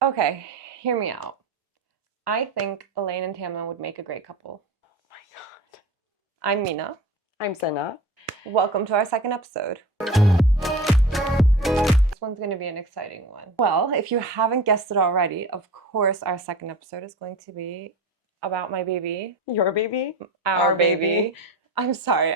Okay, hear me out. I think Elaine and Tamlin would make a great couple. Oh my god. I'm Mina. I'm Senna. Welcome to our second episode. This one's going to be an exciting one. Well, if you haven't guessed it already, of course, our second episode is going to be about my baby. Your baby? Our baby. I'm sorry,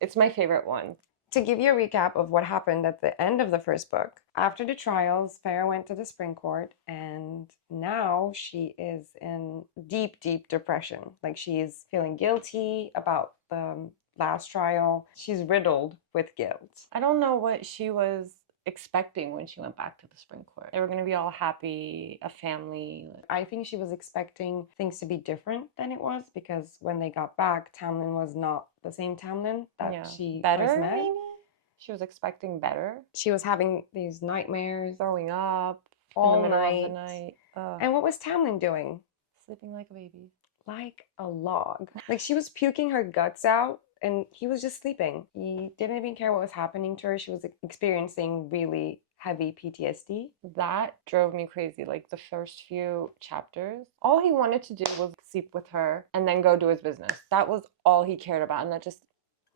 it's my favorite one. To give you a recap of what happened at the end of the first book, after the trials, Farah went to the spring court and now she is in deep, deep depression. Like she's feeling guilty about the last trial. She's riddled with guilt. I don't know what she was expecting when she went back to the spring court. They were going to be all happy, a family. I think she was expecting things to be different than it was because when they got back, Tamlin was not the same Tamlin that she better, first met. maybe? She was expecting better. She was having these nightmares Throwing up all in the middle night. of the night. And what was Tamlin doing? Sleeping like a baby. Like a log. Like she was puking her guts out and he was just sleeping. He didn't even care what was happening to her. She was experiencing really heavy PTSD. That drove me crazy. Like the first few chapters, all he wanted to do was sleep with her and then go do his business. That was all he cared about, and that just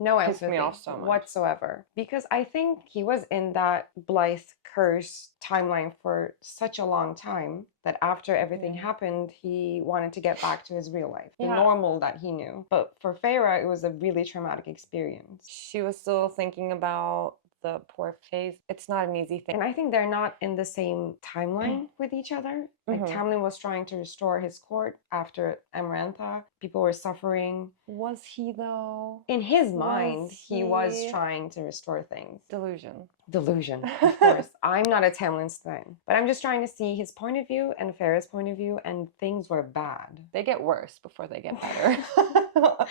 no pissed empathy me off so much whatsoever. Because I think he was in that Blythe curse timeline for such a long time that after everything happened, he wanted to get back to his real life, the normal that he knew. But for Farah, it was a really traumatic experience. She was still thinking about the poor face. It's not an easy thing. And I think they're not in the same timeline with each other. Like Tamlin was trying to restore his court after Amarantha. People were suffering. Was he though? In his mind, he was trying to restore things. Delusion. Of course. I'm not a Tamlin stan, but I'm just trying to see his point of view and Farah's point of view, and things were bad. They get worse before they get better.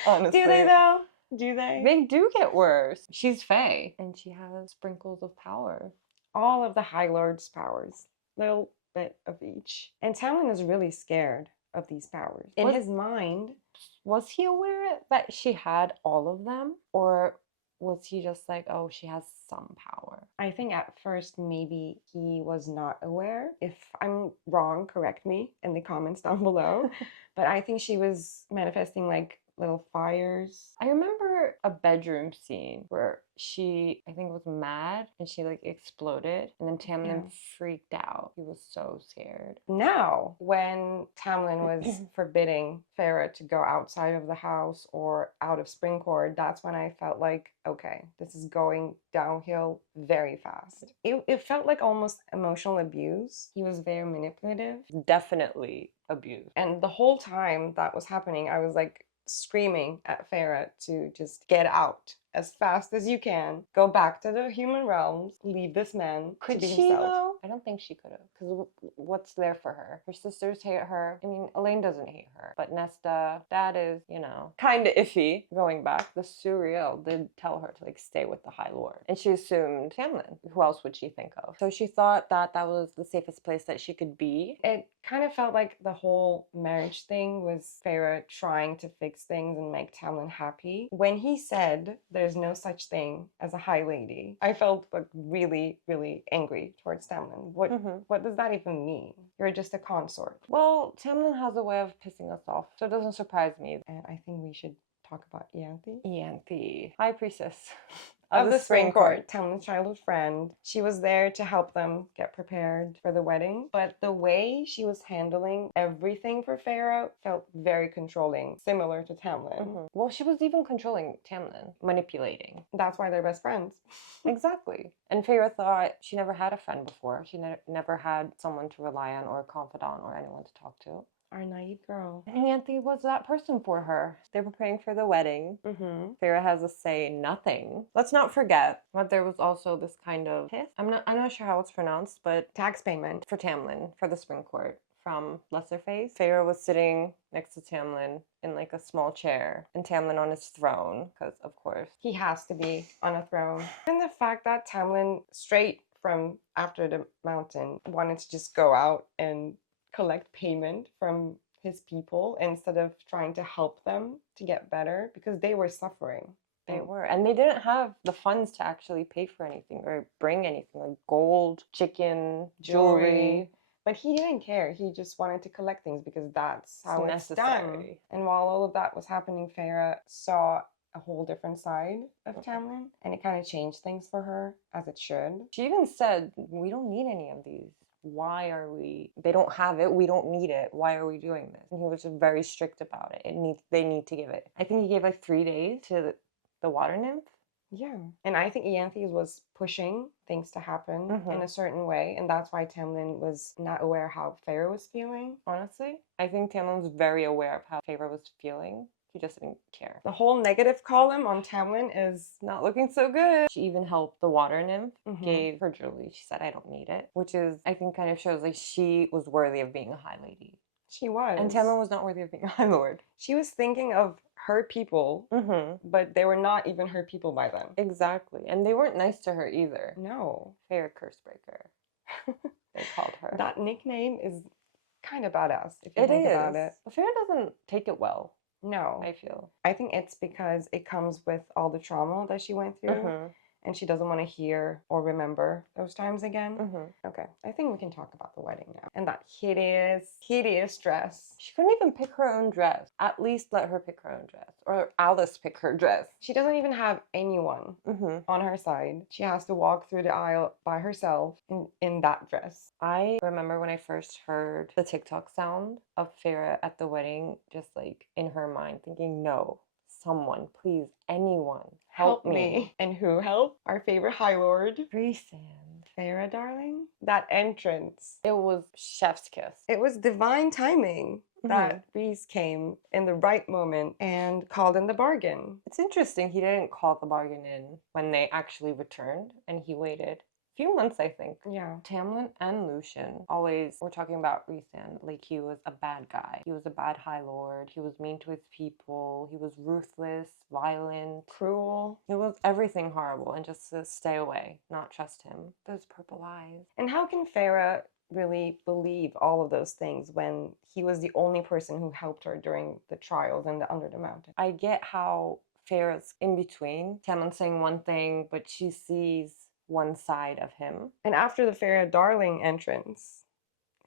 Honestly. Do they though? Do they? They do get worse. She's Fae, and she has sprinkles of power. All of the High Lord's powers. Little bit of each. And Tamlin is really scared of these powers. In his mind... Was he aware that she had all of them? Or was he just like, oh, she has some power? I think at first maybe he was not aware. If I'm wrong, correct me in the comments down below. But I think she was manifesting like little fires. I remember a bedroom scene where she, I think, was mad and she like exploded, and then Tamlin freaked out. He was so scared. Now, when Tamlin was forbidding Farah to go outside of the house or out of Springcourt, that's when I felt like, okay, this is going downhill very fast. It felt like almost emotional abuse. He was very manipulative. Definitely abused. And the whole time that was happening, I was like, screaming at Farah to just get out as fast as you can, go back to the human realms, leave this man to be himself. Though? I don't think she could have, because what's there for her? Her sisters hate her. I mean, Elaine doesn't hate her, but Nesta, that is, kind of iffy. Going back, the Suriel did tell her to like stay with the High Lord, and she assumed Tamlin. Who else would she think of? So she thought that that was the safest place that she could be. It kind of felt like the whole marriage thing was Farah trying to fix things and make Tamlin happy. When he said there's no such thing as a high lady, I felt like really, really angry towards Tamlin. What does that even mean? You're just a consort. Well, Tamlin has a way of pissing us off, so it doesn't surprise me. And I think we should talk about Ianthe. Ianthe, High Priestess of the Spring Court, Tamlin's childhood friend. She was there to help them get prepared for the wedding, but the way she was handling everything for Farah felt very controlling, similar to Tamlin. Well, she was even controlling Tamlin, manipulating. That's why they're best friends. Exactly. And Farah thought she never had a friend before. She never had someone to rely on or a confidant or anyone to talk to. Our naive girl. And Ianthe was that person for her. They were preparing for the wedding. Farah has a say nothing. Let's not forget that there was also this kind of hiss. I'm not sure how it's pronounced, but tax payment for Tamlin for the spring court from Lesserface. Farah was sitting next to Tamlin in like a small chair, and Tamlin on his throne, because of course he has to be on a throne. And the fact that Tamlin, straight from after the mountain, wanted to just go out and collect payment from his people instead of trying to help them to get better because they were suffering. They were. And they didn't have the funds to actually pay for anything or bring anything like gold, chicken, jewelry. But he didn't care. He just wanted to collect things because that's how it's done. necessary. And while all of that was happening, Farah saw a whole different side of Tamlin, and it kind of changed things for her, as it should. She even said, we don't need any of these. Why are we? They don't have it. We don't need it. Why are we doing this? And he was just very strict about it. They need to give it. I think he gave like 3 days to the water nymph. Yeah. And I think Ianthes was pushing things to happen in a certain way. And that's why Tamlin was not aware how Farah was feeling. Honestly, I think Tamlin was very aware of how Feyre was feeling. He just didn't care. The whole negative column on Tamlin is not looking so good. She even helped the water nymph, gave her jewelry. She said, I don't need it. Which is, I think, kind of shows like she was worthy of being a high lady. She was. And Tamlin was not worthy of being a high lord. She was thinking of her people, but they were not even her people by then. Exactly. And they weren't nice to her either. No. Feyre Cursebreaker. They called her. That nickname is kind of badass if you think about it. But Feyre doesn't take it well. No. I feel. I think it's because it comes with all the trauma that she went through. And she doesn't want to hear or remember those times again. Okay, I think we can talk about the wedding now. And that hideous dress. She couldn't even pick her own dress. At least let her pick her own dress. Or Alice pick her dress. She doesn't even have anyone on her side. She has to walk through the aisle by herself in that dress. I remember when I first heard the TikTok sound of Feyre at the wedding, just like in her mind, thinking, no. Someone, please, anyone, help me. And who helped? Our favorite High Lord. Rhysand. Farah, darling. That entrance. It was chef's kiss. It was divine timing that Rhys came in the right moment and called in the bargain. It's interesting he didn't call the bargain in when they actually returned, and he waited few months, I think. Yeah. Tamlin and Lucien always were talking about Rhysand like he was a bad guy. He was a bad High Lord. He was mean to his people. He was ruthless, violent, cruel. It was everything horrible, and just to stay away, not trust him. Those purple eyes. And how can Farah really believe all of those things when he was the only person who helped her during the trials and Under the Mountain? I get how Farah's in between. Tamlin saying one thing, but she sees one side of him. And after the Farah Darling entrance,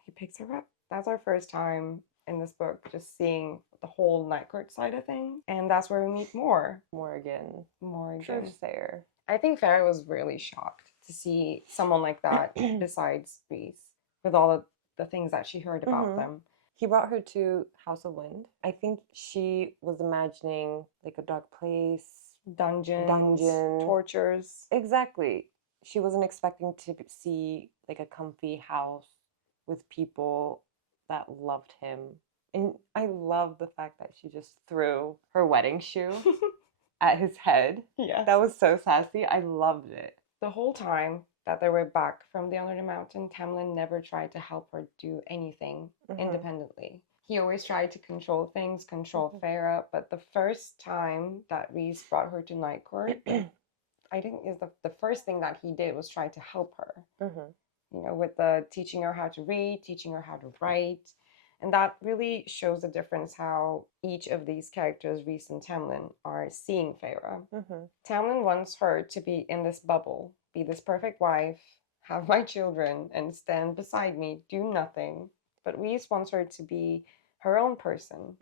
he picks her up. That's our first time in this book just seeing the whole Night Court side of things. And that's where we meet Morgan. Truthsayer. I think Farah was really shocked to see someone like that besides Rhys, with all of the things that she heard about them. He brought her to House of Wind. I think she was imagining like a dark place, dungeon, tortures. Exactly. She wasn't expecting to see like a comfy house with people that loved him. And I love the fact that she just threw her wedding shoe at his head. Yeah. That was so sassy. I loved it. The whole time that they were back from the Under the Mountain, Tamlin never tried to help her do anything independently. He always tried to control things, control Farah, but the first time that Rhys brought her to Night Court, I think is the first thing that he did was try to help her. You know, with the teaching her how to read, teaching her how to write. And that really shows the difference how each of these characters, Rhys and Tamlin, are seeing Farah. Tamlin wants her to be in this bubble, be this perfect wife, have my children, and stand beside me, do nothing. But Rhys wants her to be her own person.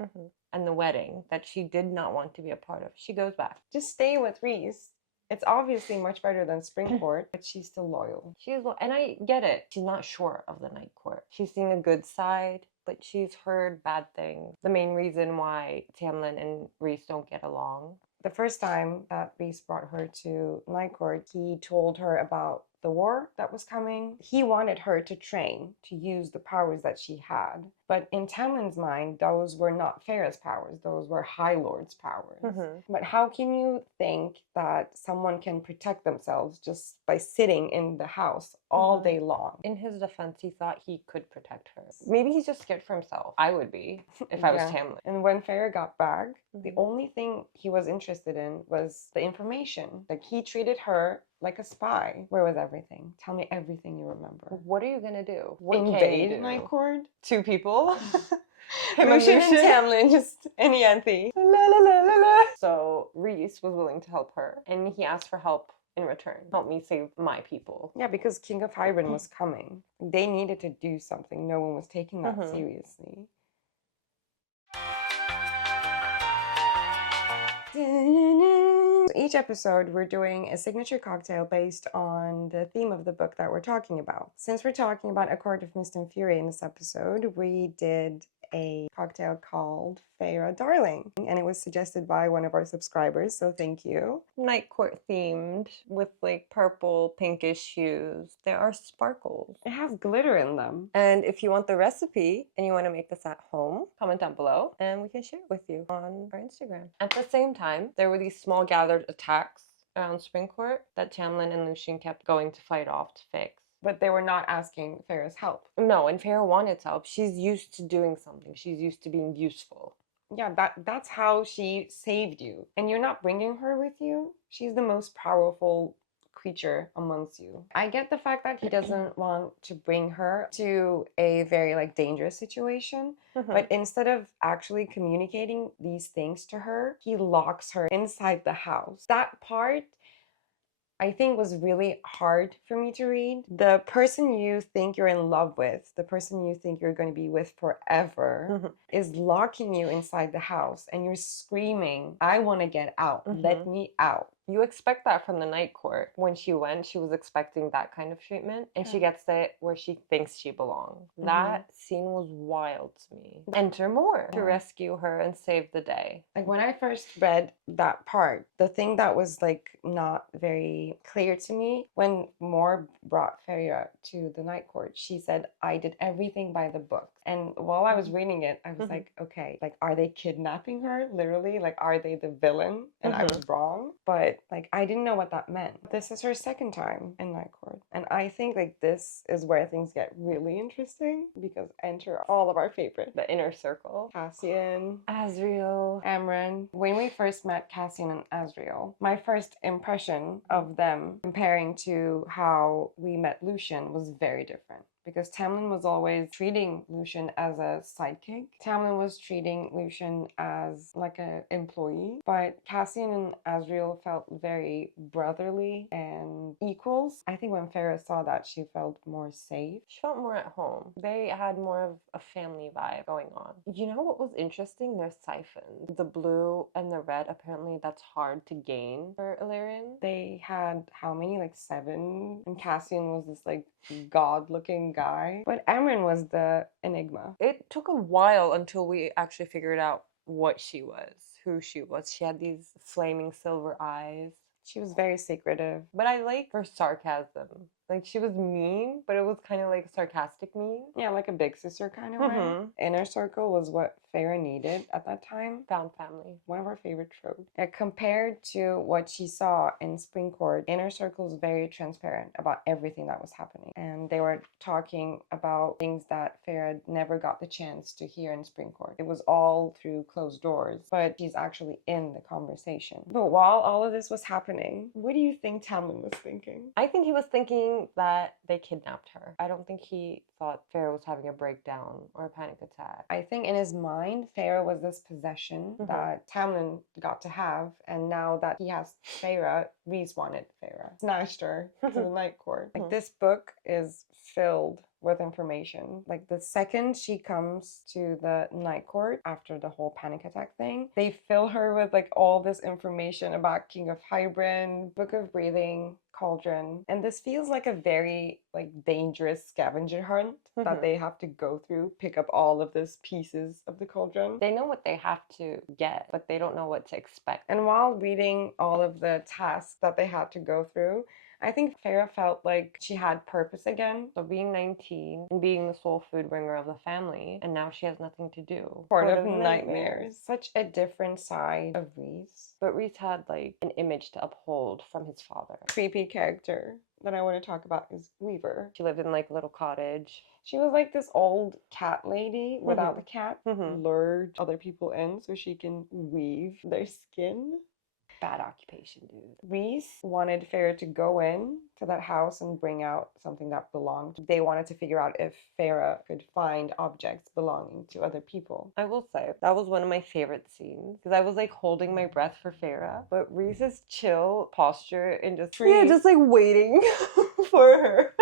And the wedding that she did not want to be a part of, she goes back. Just stay with Rhys. It's obviously much better than Spring Court, but she's still loyal. And I get it. She's not sure of the Night Court. She's seen a good side, but she's heard bad things. The main reason why Tamlin and Rhys don't get along. The first time that Rhys brought her to Night Court, he told her about the war that was coming. He wanted her to train, to use the powers that she had. But in Tamlin's mind, those were not Farah's powers. Those were High Lord's powers. But how can you think that someone can protect themselves just by sitting in the house all day long? In his defense, he thought he could protect her. Maybe he's just scared for himself. I would be if I was Tamlin. And when Farah got back, the only thing he was interested in was the information. Like, he treated her like a spy. Where was everything? Tell me everything you remember. What are you gonna do? Invade Night Court? 2 people? Lucien and Tamlin, just and Ianthe. La la la la la. So Rhys was willing to help her, and he asked for help in return. Help me save my people. Yeah, because King of Hybern was coming. They needed to do something. No one was taking that Mhm. seriously. Each episode, we're doing a signature cocktail based on the theme of the book that we're talking about. Since we're talking about A Court of Mist and Fury in this episode, we did a cocktail called Feyre Darling, and it was suggested by one of our subscribers, so thank you. Night court themed with like purple, pinkish hues. There are sparkles. It has glitter in them. And if you want the recipe and you want to make this at home, comment down below and we can share it with you on our Instagram. At the same time, there were these small gathered attacks around Springcourt that Tamlin and Lucien kept going to fight off to fix. But they were not asking Feyre's help. No, and Feyre wanted help. She's used to doing something. She's used to being useful. Yeah, that's how she saved you. And you're not bringing her with you. She's the most powerful creature amongst you. I get the fact that he doesn't want to bring her to a very like dangerous situation, but instead of actually communicating these things to her, he locks her inside the house. That part I think was really hard for me to read. The person you think you're in love with, the person you think you're going to be with forever, is locking you inside the house and you're screaming, I want to get out. Let me out. You expect that from the night court. When she went, she was expecting that kind of treatment, and she gets it where she thinks she belongs. That scene was wild to me. Enter Moore to rescue her and save the day. Like when I first read that part, the thing that was like not very clear to me, when Moore brought Feyre to the night court, she said, I did everything by the book. And while I was reading it, I was like, okay, like, are they kidnapping her? Literally? Like, are they the villain? And I was wrong. But like, I didn't know what that meant. This is her second time in night court. And I think like this is where things get really interesting because enter all of our favorites. The inner circle. Cassian, Azriel, Amren. When we first met Cassian and Azriel, my first impression of them comparing to how we met Lucien was very different. Because Tamlin was always treating Lucien as a sidekick. Tamlin was treating Lucien as like an employee. But Cassian and Azriel felt very brotherly and equals. I think when Feyre saw that, she felt more safe. She felt more at home. They had more of a family vibe going on. You know what was interesting? Their siphons. The blue and the red, apparently that's hard to gain for Illyrian. They had how many? Like 7? And Cassian was this like god-looking guy. But Amren was the enigma. It took a while until we actually figured out what she was, who she was. She had these flaming silver eyes. She was very secretive. But I like her sarcasm. Like, she was mean, but it was kind of like sarcastic mean. Yeah, like a big sister kind of way. Inner circle was what Feyre needed at that time. Found family. One of our favorite tropes. Compared to what she saw in Springcourt, Inner Circle is very transparent about everything that was happening. And they were talking about things that Feyre never got the chance to hear in Springcourt. It was all through closed doors, but she's actually in the conversation. But while all of this was happening, what do you think Tamlin was thinking? I think he was thinking that they kidnapped her. I don't think he thought Feyre was having a breakdown or a panic attack. I think in his mind, Feyre was this possession that Tamlin got to have, and now that he has Feyre, Rhys wanted Feyre. Snatched her to the night court. Like, this book is filled with information. Like, the second she comes to the night court after the whole panic attack thing, they fill her with like all this information about King of Hybern, Book of Breathing, Cauldron, and this feels like a very like dangerous scavenger hunt that they have to go through, pick up all of these pieces of the cauldron. They know what they have to get, but they don't know what to expect. And while reading all of the tasks that they had to go through, I think Feyre felt like she had purpose again. So being 19 and being the sole food bringer of the family, and now she has nothing to do. Court of Nightmares. Such a different side of Rhys. But Rhys had like an image to uphold from his father. Creepy character that I want to talk about is Weaver. She lived in like a little cottage. She was like this old cat lady without the cat, lured other people in so she can weave their skin. Bad occupation, dude. Rhys wanted Feyre to go in to that house and bring out something that belonged. They wanted to figure out if Feyre could find objects belonging to other people. I will say that was one of my favorite scenes because I was like holding my breath for Feyre, but Rhys's chill posture and just like waiting for her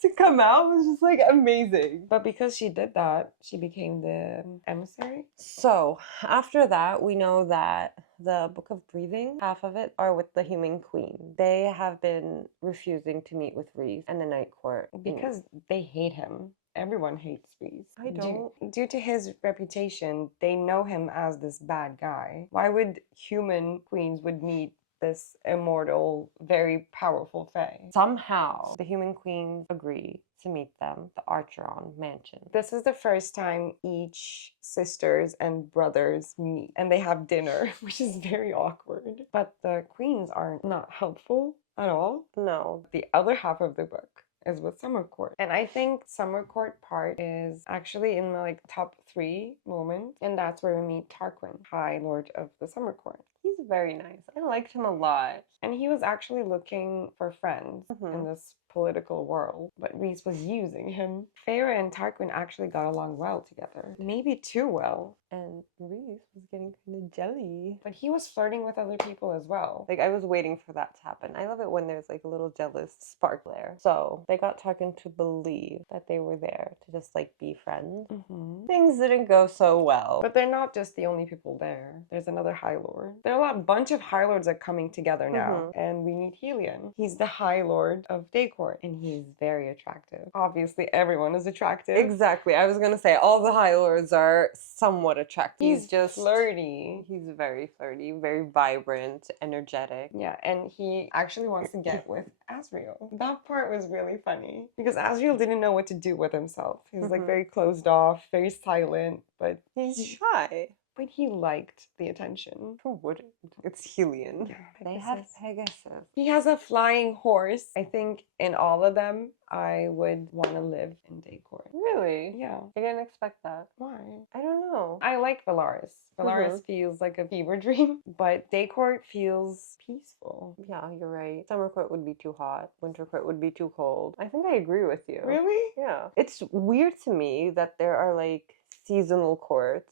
to come out was just like amazing. But because she did that, she became the emissary. So after that, we know that the Book of Breathing, half of it, are with the Human Queen. They have been refusing to meet with Rhys and the Night Court Because they hate him. Everyone hates Rhys. I don't. Due to his reputation, they know him as this bad guy. Why would human queens would meet this immortal, very powerful fae? Somehow, the Human Queens agree to meet them, the Archeron mansion. This is the first time each sisters and brothers meet and they have dinner, which is very awkward. But the queens are not helpful at all. No. The other half of the book is with Summer Court. And I think Summer Court part is actually in my like top 3 moments. And that's where we meet Tarquin, High Lord of the Summer Court. He's very nice. I liked him a lot. And he was actually looking for friends in this political world, but Rhys was using him. Feyre and Tarquin actually got along well together. Maybe too well. And Rhys was getting kind of jelly. But he was flirting with other people as well. Like, I was waiting for that to happen. I love it when there's like a little jealous spark there. So they got Tarquin to believe that they were there to just like be friends. Things didn't go so well. But they're not just the only people there. There's another High Lord. There are a bunch of High Lords that are coming together now. And we meet Helion. He's the High Lord of Daycourt. And he's very attractive. Obviously, everyone is attractive. Exactly. I was gonna say all the High Lords are somewhat attractive. He's just flirty. He's very flirty, very vibrant, energetic. Yeah, and he actually wants to get with Asriel. That part was really funny because Asriel didn't know what to do with himself. He was like very closed off, very silent, but he's shy. But he liked the attention. Who wouldn't? It's Helion. Yeah, they have Pegasus. He has a flying horse. I think in all of them, I would want to live in Daycourt. Really? Yeah. I didn't expect that. Why? I don't know. I like Valaris. Valaris feels like a fever dream, but Daycourt feels peaceful. Yeah, you're right. Summer Court would be too hot. Winter Court would be too cold. I think I agree with you. Really? Yeah. It's weird to me that there are like seasonal courts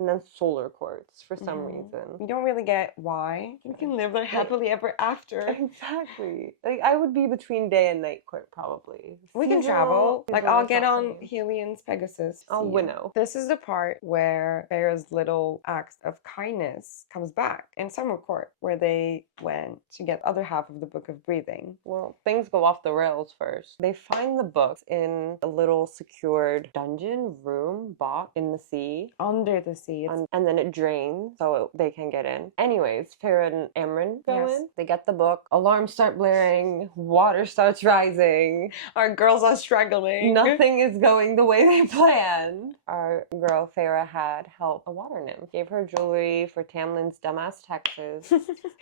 and then solar courts for some reason. We don't really get why. You can live there happily ever after. Exactly. Like, I would be between day and night court, probably. We can travel. Like, I'll get on Helion's Pegasus. I'll winnow. This is the part where Feyre's little act of kindness comes back in Summer Court, where they went to get the other half of the Book of Breathing. Well, things go off the rails first. They find the books in a little secured dungeon room box in the sea. Under the sea. And then it drains so they can get in. Anyways, Feyre and Amren go in. They get the book. Alarms start blaring. Water starts rising. Our girls are struggling. Nothing is going the way they planned. Our girl Feyre had helped a water nymph. Gave her jewelry for Tamlin's dumbass taxes.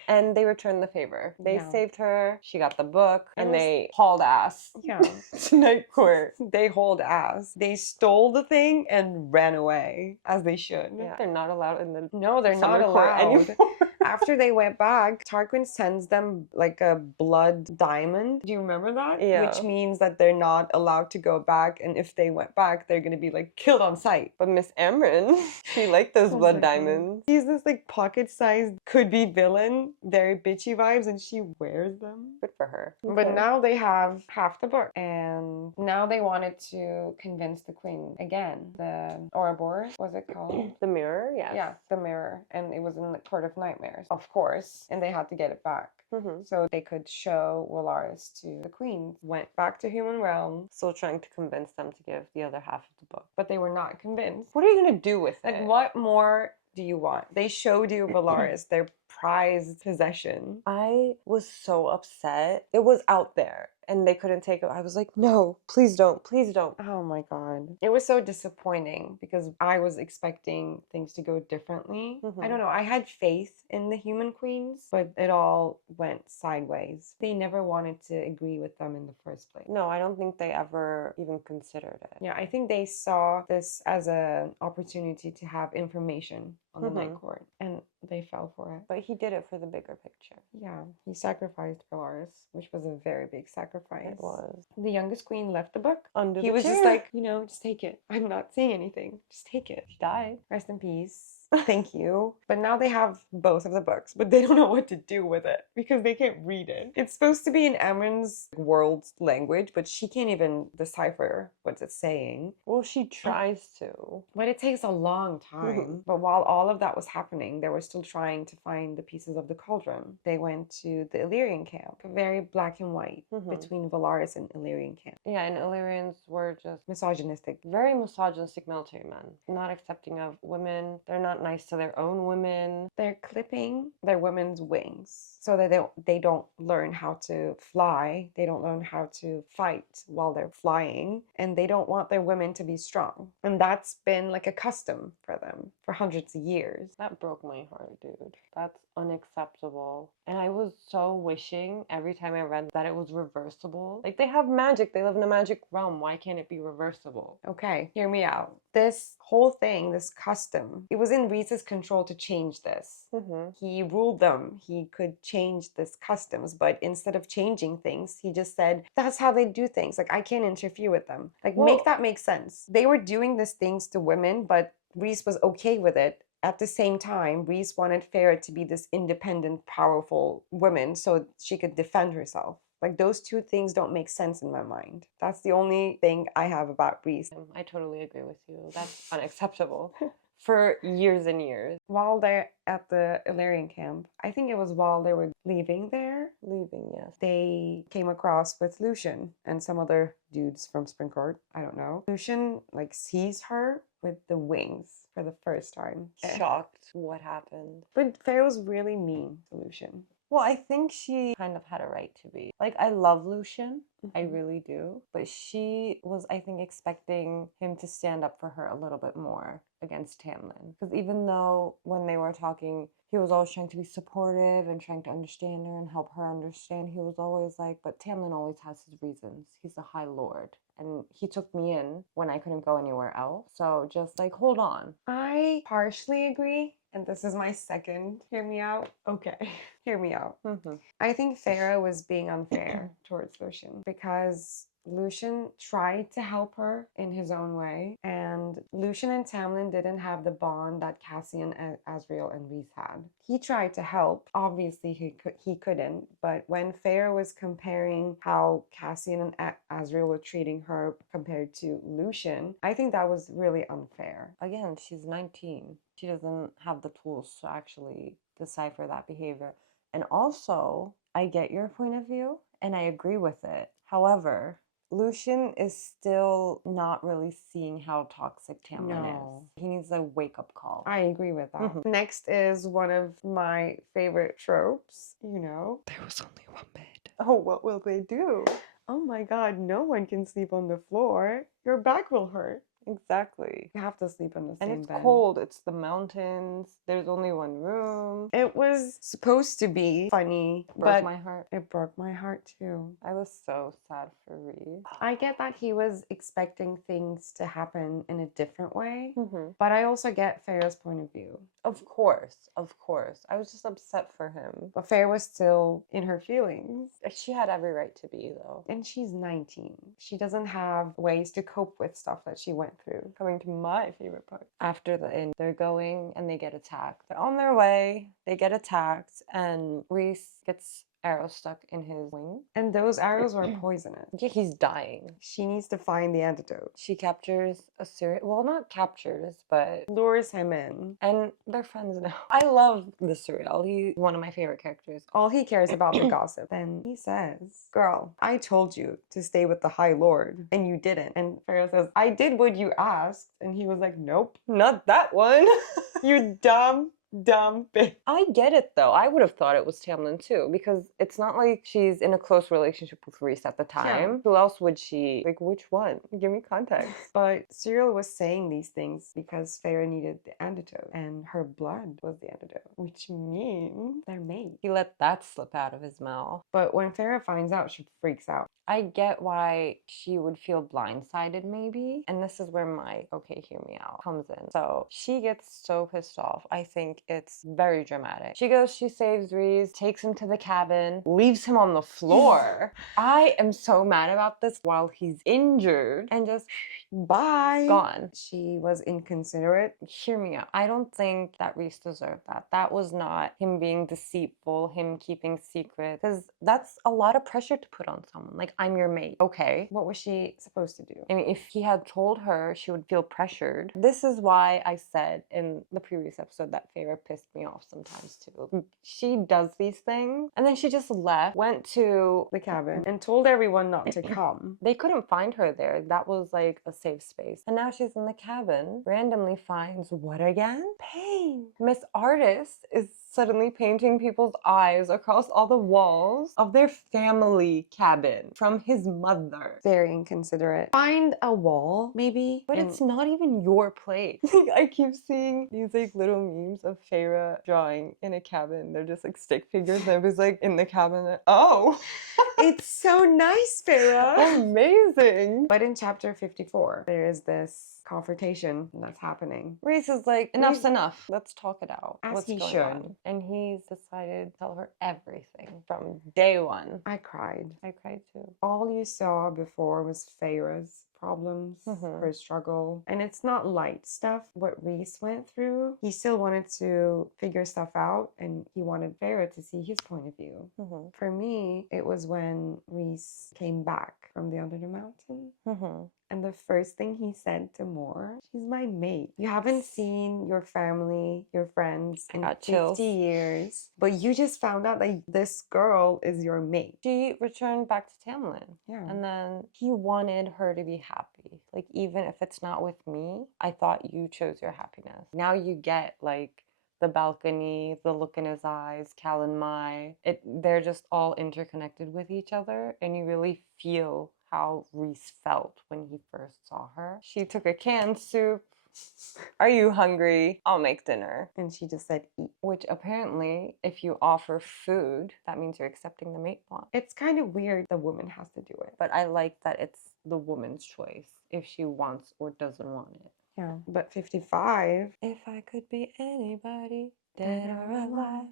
And they returned the favor. They saved her. She got the book. And they hauled ass. Yeah. To Night Court. They hauled ass. They stole the thing and ran away, as they should. Yeah, they're not allowed in the they're not allowed anymore. After they went back, Tarquin sends them like a blood diamond. Do you remember that? Yeah. Which means that they're not allowed to go back, and if they went back, they're gonna be like killed on sight. But Miss Amren, she liked those blood diamonds. He's this like pocket-sized could-be villain, very bitchy vibes, and she wears them. Good for her. But now they have half the book, and now they wanted to convince the queen again. The Ouroboros, was it called? The mirror, yes. Yeah, the mirror, and it was in the Court of Nightmares, of course, and they had to get it back. So they could show Valaris to the queen. Went back to human realm. Still trying to convince them to give the other half of the book. But they were not convinced. What are you going to do with it? Like, what more do you want? They showed you Valaris, their prized possession. I was so upset. It was out there. and they couldn't take it. I was like, no, please don't, please don't. Oh my god. It was so disappointing because I was expecting things to go differently. I don't know. I had faith in the human queens, but it all went sideways. They never wanted to agree with them in the first place. No, I don't think they ever even considered it. Yeah, I think they saw this as an opportunity to have information on the Night Court, and they fell for it. But he did it for the bigger picture. Yeah, he sacrificed Polaris, which was a very big sacrifice. It was. The youngest queen left the book. Under He the was just chair. like, you know, just take it. I'm not saying anything. Just take it. She died. Rest in peace. Thank you. But now they have both of the books, but they don't know what to do with it because they can't read it. It's supposed to be in Amren's world language, but she can't even decipher what it's saying. Well, she tries to. But it takes a long time. But while all of that was happening, they were still trying to find the pieces of the cauldron. They went to the Illyrian camp, very black and white, between Valaris and Illyrian camp. Yeah, and Illyrians were just misogynistic. Very misogynistic military men. Not accepting of women. They're not nice to their own women. They're clipping their women's wings so that they don't learn how to fly. They don't learn how to fight while they're flying, and they don't want their women to be strong. And that's been like a custom for them for hundreds of years. That broke my heart, dude. That's unacceptable. And I was so wishing every time I read that it was reversible. Like, they have magic. They live in a magic realm. Why can't it be reversible? Okay, hear me out. This whole thing, this custom, it was in Rhys's control to change this. He ruled them. He could change this customs, but instead of changing things, he just said, that's how they do things. Like, I can't interfere with them. Like, make that make sense. They were doing these things to women, but Rhys was okay with it. At the same time, Rhys wanted Farah to be this independent, powerful woman so she could defend herself. Like, those two things don't make sense in my mind. That's the only thing I have about Rhys. I totally agree with you. That's unacceptable. For years and years. While they're at the Illyrian camp, I think it was while they were leaving there. Yes. They came across with Lucian and some other dudes from Springcourt. I don't know. Lucian, like, sees her with the wings for the first time. Shocked. What happened? But Pharaoh's really mean to Lucian. Well, I think she kind of had a right to be. Like, I love Lucian. I really do. But she was, I think, expecting him to stand up for her a little bit more against Tamlin. Because even though when they were talking, he was always trying to be supportive and trying to understand her and help her understand, he was always like, but Tamlin always has his reasons. He's the High Lord. And he took me in when I couldn't go anywhere else. So just like, hold on. I partially agree. And this is my second. Hear me out? Okay. Hear me out. I think Farah was being unfair towards Lucian because Lucian tried to help her in his own way, and Lucian and Tamlin didn't have the bond that Cassian, Azriel, and Rhys had. He tried to help. Obviously, he couldn't, but when Farah was comparing how Cassian and Azriel were treating her compared to Lucian, I think that was really unfair. Again, she's 19. She doesn't have the tools to actually decipher that behavior. And also, I get your point of view, and I agree with it. However, Lucian is still not really seeing how toxic Tamlin is. He needs a wake-up call. I agree with that. Next is one of my favorite tropes, you know. There was only one bed. Oh, what will they do? Oh my god, no one can sleep on the floor. Your back will hurt. Exactly. You have to sleep in the same bed. And it's cold. It's the mountains. There's only one room. It was supposed to be funny, Broke my heart. It broke my heart too. I was so sad for Rhys. I get that he was expecting things to happen in a different way, but I also get Farah's point of view. Of course. I was just upset for him. But Farah was still in her feelings. She had every right to be, though. And she's 19. She doesn't have ways to cope with stuff that she went through. Coming to my favorite part. After the inn, they're going and they get attacked. They're on their way, they get attacked, and Rhys gets arrows stuck in his wing. And those arrows were poisonous. Yeah, he's dying. She needs to find the antidote. She captures a Syrian, well, not captures, but lures him in. And they're friends now. I love the Surreal. He's one of my favorite characters. All he cares about the gossip. Then he says, girl, I told you to stay with the High Lord, and you didn't. And Farah says, I did what you asked. And he was like, nope. Not that one. You dumb dumb bitch. I get it though. I would have thought it was Tamlin too, because it's not like she's in a close relationship with Rhys at the time. Who else would she, like, which one? Give me context. But Cyril was saying these things because Feyre needed the antidote, and her blood was the antidote, which means they're mates. He let that slip out of his mouth. But when Feyre finds out, she freaks out. I get why she would feel blindsided, maybe. And this is where my okay, hear me out comes in. So she gets so pissed off. I think it's very dramatic. She goes, she saves Rhys, takes him to the cabin, leaves him on the floor. I am so mad about this while he's injured and just Bye. gone. She was inconsiderate. Hear me out. I don't think that Rhys deserved that. That was not him being deceitful, him keeping secrets, because that's a lot of pressure to put on someone. Like, I'm your mate. Okay. What was she supposed to do? I mean, if he had told her, she would feel pressured. This is why I said in the previous episode that Feyre pissed me off sometimes too. She does these things, and then she just left, went to The cabin, and told everyone not to come. They couldn't find her there. That was like a safe space. And now she's in the cabin, randomly finds what again? Pain. Miss Artist is suddenly painting people's eyes across all the walls of their family cabin from his mother. Very inconsiderate. Find a wall, maybe. But it's not even your place. Like, I keep seeing these like little memes of Feyre drawing in a cabin. They're just like stick figures. And it was like in the cabin. Oh, it's so nice, Feyre. Amazing. But in chapter 54, there is this confrontation that's happening. Rhys is like, enough's enough. Let's talk it out. As What's he going should. on? And he's decided to tell her everything from day one. I cried. I cried too. All you saw before was Feyre's problems, her struggle. And it's not light stuff. What Rhys went through, he still wanted to figure stuff out, and he wanted Feyre to see his point of view. For me, it was when Rhys came back from the Under the Mountain. And the first thing he said to Moore, she's my mate. You haven't seen your family, your friends in 50 years, but you just found out that this girl is your mate. She returned back to Tamlin. Yeah. And then he wanted her to be happy. Like, even if it's not with me, I thought you chose your happiness. Now you get, like, the balcony, the look in his eyes, Cal and Mai. They're just all interconnected with each other, and you really feel how Rhys felt when he first saw her. She took a canned soup. Are you hungry? I'll make dinner. And she just said, eat. Which apparently, if you offer food, that means you're accepting the mate bond. It's kind of weird the woman has to do it. But I like that it's the woman's choice if she wants or doesn't want it. Yeah. But 55. If I could be anybody, dead or alive,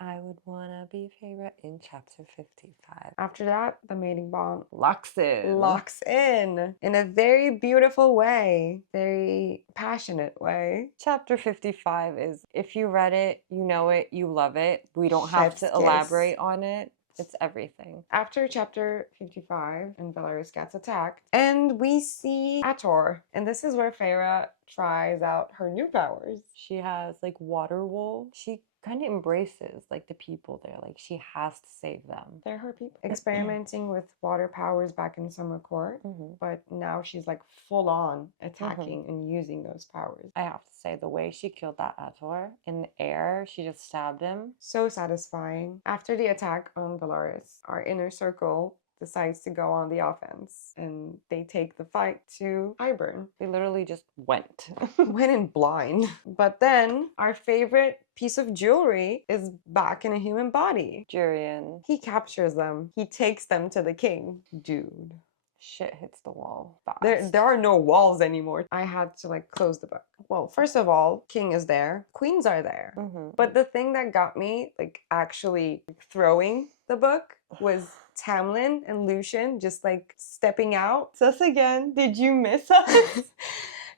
I would wanna be Feyre in chapter 55. After that, the mating bond locks in in a very beautiful way, very passionate way. Chapter 55 is, if you read it, you know it, you love it. We don't have to elaborate on it. It's everything. After chapter 55, and Velaris gets attacked, and we see Ator. And this is where Feyre tries out her new powers. She has like water wool. She kind of embraces like the people there. Like, she has to save them. They're her people. Experimenting with water powers back in Summer Court, but now she's like full on attacking and using those powers. I have to say, the way she killed that Ator in the air, she just stabbed him. So satisfying. After the attack on Velaris, our inner circle decides to go on the offense, and they take the fight to Hybern. They literally just went in blind. But then our favorite piece of jewelry is back in a human body. Jurian. He captures them. He takes them to the king. Dude. Shit hits the wall fast. There are no walls anymore. I had to like close the book. Well, first of all, king is there. Queens are there. But the thing that got me like actually throwing the book was Tamlin and Lucian just like stepping out. It's us again. Did you miss us?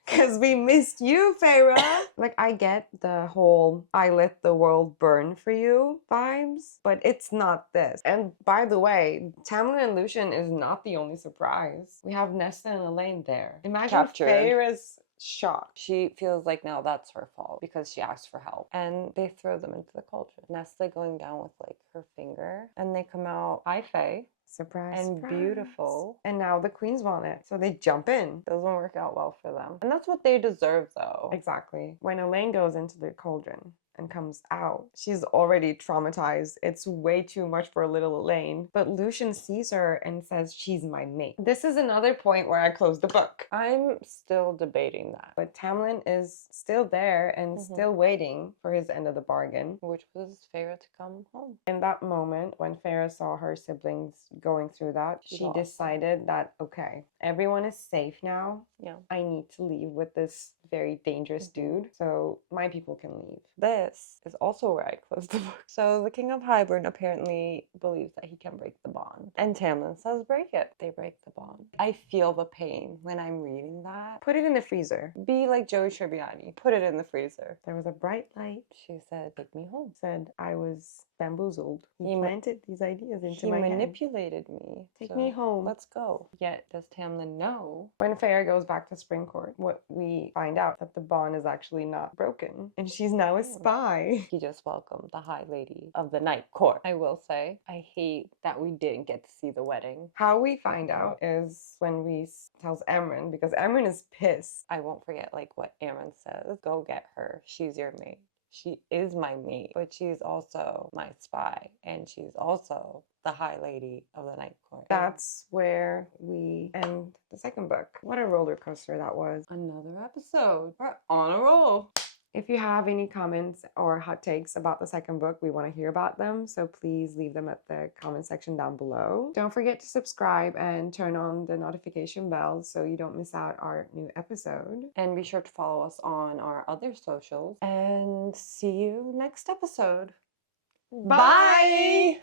Because we missed you, Feyre. Like, I get the whole I let the world burn for you vibes, but it's not this. And by the way, Tamlin and Lucian is not the only surprise. We have Nesta and Elaine there. Imagine Feyre's shocked. She feels like now that's her fault because she asked for help. And they throw them into the cauldron. Nesta going down with like her finger, and they come out high fae. Surprise. And beautiful. And now the queens want it. So they jump in. Doesn't work out well for them. And that's what they deserve though. Exactly. When Elaine goes into the cauldron, and comes out, she's already traumatized. It's way too much for little Elaine. But Lucian sees her and says, she's my mate. This is another point where I close the book. I'm still debating that. But Tamlin is still there and Mhm. still waiting for his end of the bargain. Which was Feyre to come home. In that moment, when Feyre saw her siblings going through that, She she lost them. decided that, okay, everyone is safe now. Yeah. I need to leave with this very dangerous Mhm. dude, so my people can leave. This is also where I closed the book. So the King of Hybern apparently believes that he can break the bond. And Tamlin says break it. They break the bond. I feel the pain when I'm reading that. Put it in the freezer. Be like Joey Tribbiani. Put it in the freezer. There was a bright light. She said, take me home. Said I was bamboozled. He He ma- planted these ideas into He my head. manipulated me. Take me home. Let's go. Yet does Tamlin know? When Feyre goes back to Springcourt, what we find out that the bond is actually not broken, and she's now a spy. He just welcomed the High Lady of the Night Court. I will say, I hate that we didn't get to see the wedding. How we find out is when Rhys tells Emryn, because Emryn is pissed. I won't forget like what Amryn says. Go get her. She's your mate. She is my mate, but she's also my spy, and she's also the High Lady of the Night Court. That's where we end the second book. What a roller coaster that was. Another episode. We're on a roll. If you have any comments or hot takes about the second book, we want to hear about them. So please leave them at the comment section down below. Don't forget to subscribe and turn on the notification bell so you don't miss out our new episode. And be sure to follow us on our other socials. And see you next episode. Bye!